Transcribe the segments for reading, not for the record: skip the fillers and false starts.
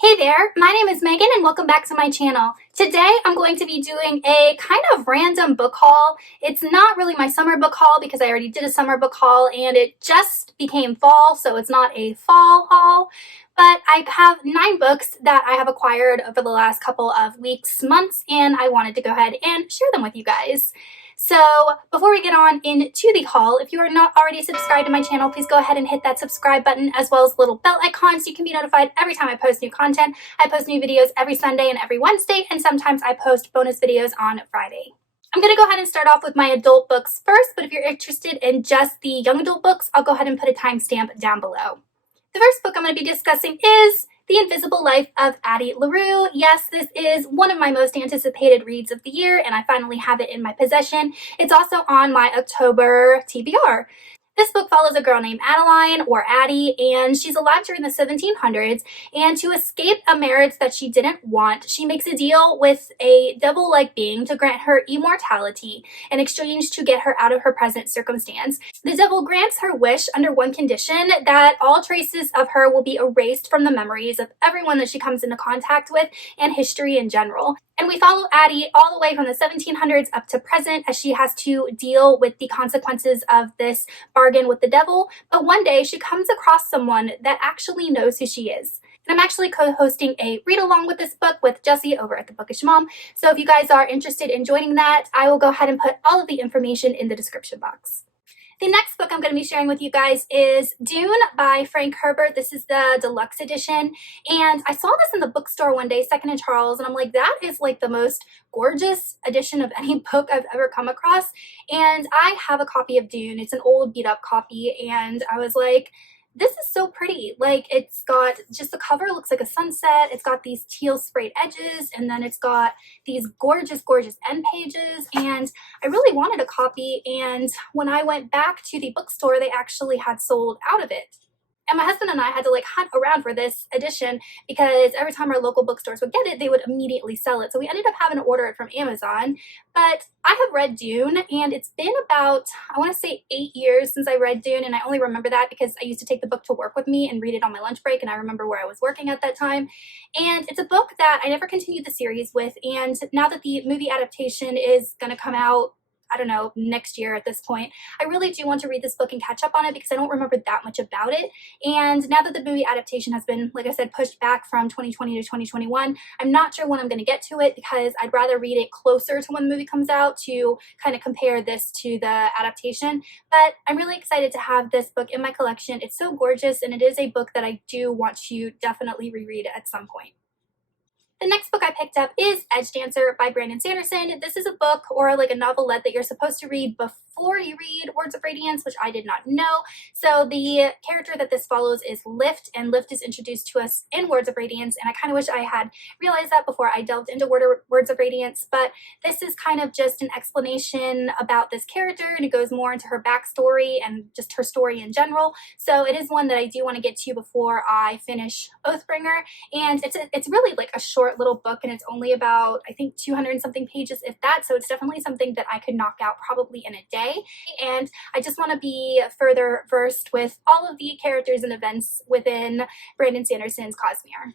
Hey there, my name is Megan and welcome back to my channel. Today I'm going to be doing a kind of random book haul. It's not really my summer book haul because I already did a summer book haul and it just became fall, so it's not a fall haul. But I have 9 books that I have acquired over the last couple of weeks, months, and I wanted to go ahead and share them with you guys. So before we get on into the haul, if you are not already subscribed to my channel, please go ahead and hit that subscribe button as well as the little bell icon so you can be notified every time I post new content. I post new videos every Sunday and every Wednesday, and sometimes I post bonus videos on Friday. I'm going to go ahead and start off with my adult books first, but if you're interested in just the young adult books, I'll go ahead and put a timestamp down below. The first book I'm going to be discussing is The Invisible Life of Addie LaRue. Yes, this is one of my most anticipated reads of the year, and I finally have it in my possession. It's also on my October TBR. This book follows a girl named Adalyn, or Addie, and she's alive during the 1700s, and to escape a marriage that she didn't want, she makes a deal with a devil-like being to grant her immortality in exchange to get her out of her present circumstance. The devil grants her wish under one condition, that all traces of her will be erased from the memories of everyone that she comes into contact with and history in general. And we follow Addie all the way from the 1700s up to present as she has to deal with the consequences of this bargain with the devil. But one day she comes across someone that actually knows who she is. And I'm actually co-hosting a read-along with this book with Jessie over at the Bookish Mom. So if you guys are interested in joining that, I will go ahead and put all of the information in the description box. The next book I'm going to be sharing with you guys is Dune by Frank Herbert. This is the deluxe edition, and I saw this in the bookstore one day, Second and Charles, and I'm like, that is like the most gorgeous edition of any book I've ever come across. And I have a copy of Dune. It's an old beat up copy, and I was like, this is so pretty. Like, it's got just the cover looks like a sunset. It's got these teal sprayed edges, and then it's got these gorgeous, gorgeous end pages. And I really wanted a copy. And when I went back to the bookstore, they actually had sold out of it. And my husband and I had to like hunt around for this edition because every time our local bookstores would get it, they would immediately sell it. So we ended up having to order it from Amazon. But I have read Dune, and it's been about, I want to say 8 years since I read Dune. And I only remember that because I used to take the book to work with me and read it on my lunch break. And I remember where I was working at that time. And it's a book that I never continued the series with. And now that the movie adaptation is going to come out, I don't know, next year at this point, I really do want to read this book and catch up on it because I don't remember that much about it. And now that the movie adaptation has been, like I said, pushed back from 2020 to 2021, I'm not sure when I'm going to get to it because I'd rather read it closer to when the movie comes out to kind of compare this to the adaptation. But I'm really excited to have this book in my collection. It's so gorgeous, and it is a book that I do want to definitely reread at some point. The next book I picked up is Edgedancer by Brandon Sanderson. This is a book or like a novelette that you're supposed to read before you read Words of Radiance, which I did not know. So the character that this follows is Lift, and Lift is introduced to us in Words of Radiance, and I kind of wish I had realized that before I delved into Words of Radiance, but this is kind of just an explanation about this character, and it goes more into her backstory and just her story in general. So it is one that I do want to get to before I finish Oathbringer, and it's really like a short little book, and it's only about, I think, 200 and something pages, if that, so it's definitely something that I could knock out probably in a day. And I just want to be further versed with all of the characters and events within Brandon Sanderson's Cosmere.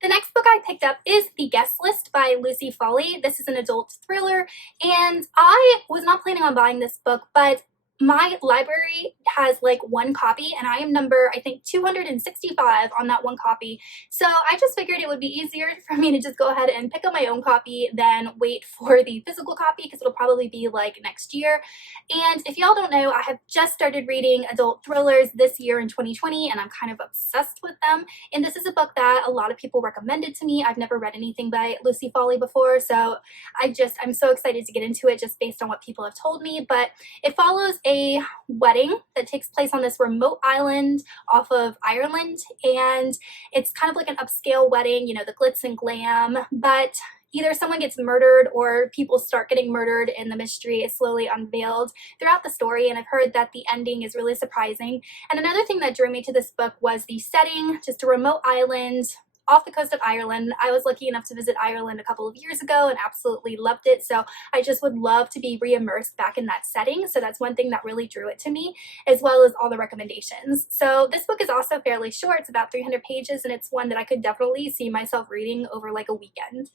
The next book I picked up is The Guest List by Lucy Foley. This is an adult thriller, and I was not planning on buying this book, but my library has like one copy, and I am number, I think, 265 on that one copy. So I just figured it would be easier for me to just go ahead and pick up my own copy than wait for the physical copy because it'll probably be like next year. And if y'all don't know, I have just started reading adult thrillers this year in 2020, and I'm kind of obsessed with them. And this is a book that a lot of people recommended to me. I've never read anything by Lucy Foley before, so I'm so excited to get into it just based on what people have told me. But it follows a wedding that takes place on this remote island off of Ireland, and it's kind of like an upscale wedding, you know, the glitz and glam, but either someone gets murdered or people start getting murdered, and the mystery is slowly unveiled throughout the story. And I've heard that the ending is really surprising. And another thing that drew me to this book was the setting, just a remote island off the coast of Ireland. I was lucky enough to visit Ireland a couple of years ago and absolutely loved it, so I just would love to be re-immersed back in that setting. So that's one thing that really drew it to me, as well as all the recommendations. So this book is also fairly short. It's about 300 pages, and it's one that I could definitely see myself reading over like a weekend.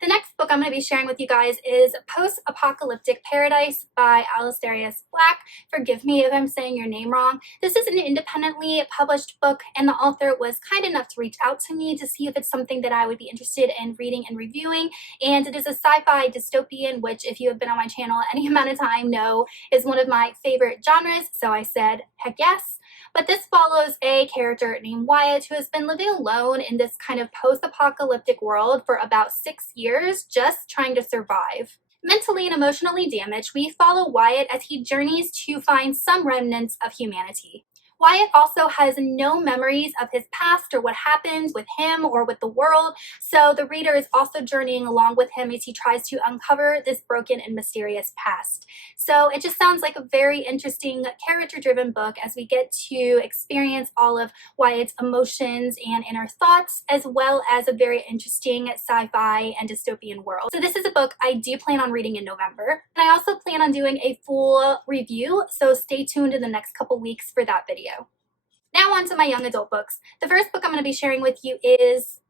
The next book I'm going to be sharing with you guys is Post-Apocalyptic Paradise by Alestarious Blac. Forgive me if I'm saying your name wrong. This is an independently published book, and the author was kind enough to reach out to me to see if it's something that I would be interested in reading and reviewing. And it is a sci-fi dystopian, which, if you have been on my channel any amount of time, know is one of my favorite genres. So I said, heck yes. But this follows a character named Wyatt who has been living alone in this kind of post-apocalyptic world for about 6 years, just trying to survive. Mentally and emotionally damaged, we follow Wyatt as he journeys to find some remnants of humanity. Wyatt also has no memories of his past or what happened with him or with the world, so the reader is also journeying along with him as he tries to uncover this broken and mysterious past. So it just sounds like a very interesting character-driven book as we get to experience all of Wyatt's emotions and inner thoughts, as well as a very interesting sci-fi and dystopian world. So this is a book I do plan on reading in November, and I also plan on doing a full review, so stay tuned in the next couple weeks for that video. Now on to my young adult books. The first book I'm going to be sharing with you is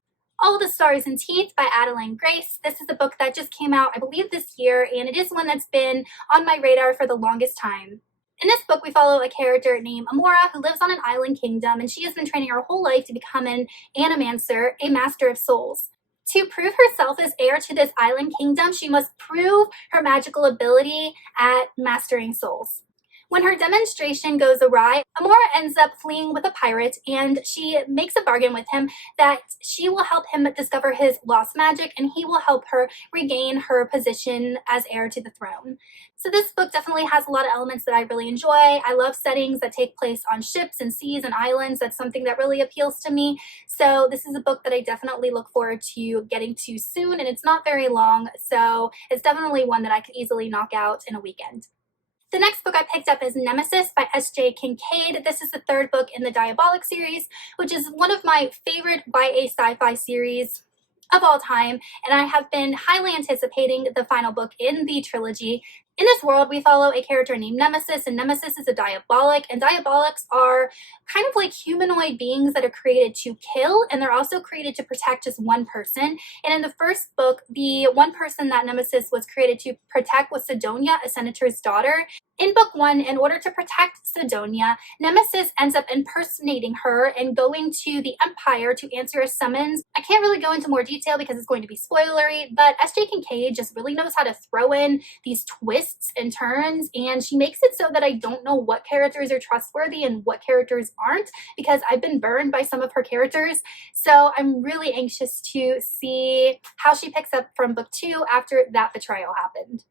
All the Stars and Teeth by Adalyn Grace. This is a book that just came out, I believe, this year, and it is one that's been on my radar for the longest time. In this book, we follow a character named Amora who lives on an island kingdom, and she has been training her whole life to become an Animancer, a master of souls. To prove herself as heir to this island kingdom, she must prove her magical ability at mastering souls. When her demonstration goes awry, Amora ends up fleeing with a pirate, and she makes a bargain with him that she will help him discover his lost magic, and he will help her regain her position as heir to the throne. So this book definitely has a lot of elements that I really enjoy. I love settings that take place on ships and seas and islands. That's something that really appeals to me. So this is a book that I definitely look forward to getting to soon, and it's not very long, so it's definitely one that I could easily knock out in a weekend. The next book I picked up is Nemesis by S.J. Kincaid. This is the third book in the Diabolic series, which is one of my favorite YA sci-fi series of all time, and I have been highly anticipating the final book in the trilogy. In this world, we follow a character named Nemesis, and Nemesis is a Diabolic, and Diabolics are kind of like humanoid beings that are created to kill, and they're also created to protect just one person. And in the first book, the one person that Nemesis was created to protect was Sidonia, a senator's daughter. In book one, in order to protect Sidonia, Nemesis ends up impersonating her and going to the Empire to answer a summons. I can't really go into more detail because it's going to be spoilery, but S.J. Kincaid just really knows how to throw in these twists and turns, and she makes it so that I don't know what characters are trustworthy and what characters aren't, because I've been burned by some of her characters. So I'm really anxious to see how she picks up from book two after that betrayal happened.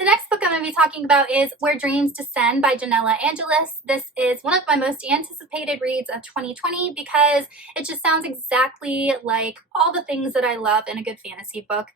The next book I'm going to be talking about is Where Dreams Descend by Janella Angelis. This is one of my most anticipated reads of 2020 because it just sounds exactly like all the things that I love in a good fantasy book.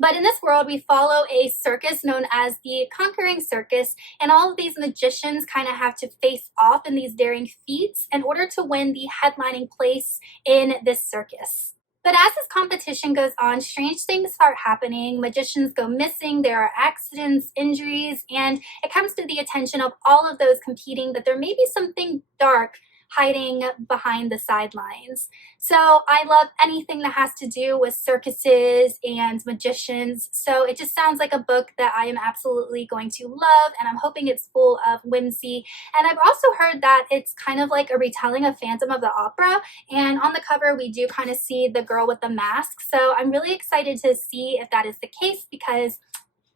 But in this world, we follow a circus known as the Conquering Circus, and all of these magicians kind of have to face off in these daring feats in order to win the headlining place in this circus. But as this competition goes on, strange things start happening. Magicians go missing, there are accidents, injuries, and it comes to the attention of all of those competing that there may be something dark hiding behind the sidelines. So I love anything that has to do with circuses and magicians. So it just sounds like a book that I am absolutely going to love, and I'm hoping it's full of whimsy. And I've also heard that it's kind of like a retelling of Phantom of the Opera, and on the cover we do kind of see the girl with the mask. So I'm really excited to see if that is the case because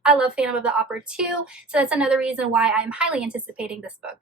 I love Phantom of the Opera too. So that's another reason why I'm highly anticipating this book.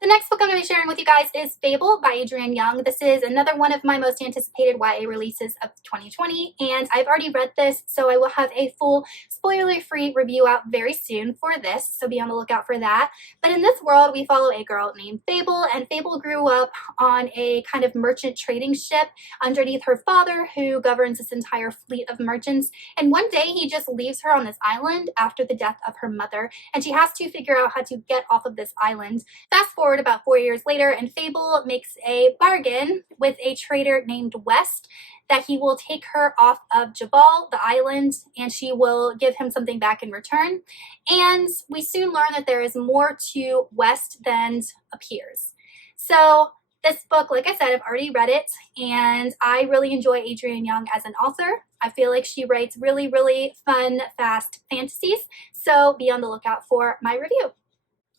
The next book I'm going to be sharing with you guys is Fable by Adrienne Young. This is another one of my most anticipated YA releases of 2020, and I've already read this, so I will have a full spoiler-free review out very soon for this, so be on the lookout for that. But in this world, we follow a girl named Fable, and Fable grew up on a kind of merchant trading ship underneath her father, who governs this entire fleet of merchants, and one day he just leaves her on this island after the death of her mother, and she has to figure out how to get off of this island. Fast forward forward about 4 years later, and Fable makes a bargain with a trader named West that he will take her off of Jabal, the island, and she will give him something back in return. And we soon learn that there is more to West than appears. So this book, like I said, I've already read it, and I really enjoy Adrienne Young as an author. I feel like she writes really, really fun, fast fantasies, so be on the lookout for my review.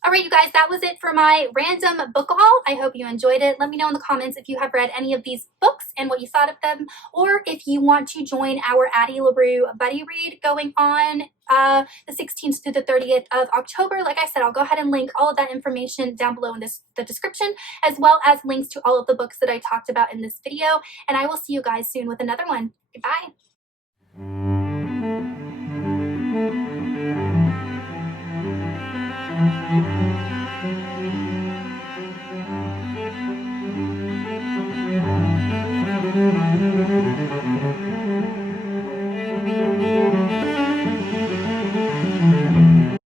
All right, you guys, that was it for my random book haul. I hope you enjoyed it. Let me know in the comments if you have read any of these books and what you thought of them, or if you want to join our Addie LaRue buddy read going on the 16th through the 30th of October. Like I said, I'll go ahead and link all of that information down below in the description, as well as links to all of the books that I talked about in this video. And I will see you guys soon with another one. Goodbye.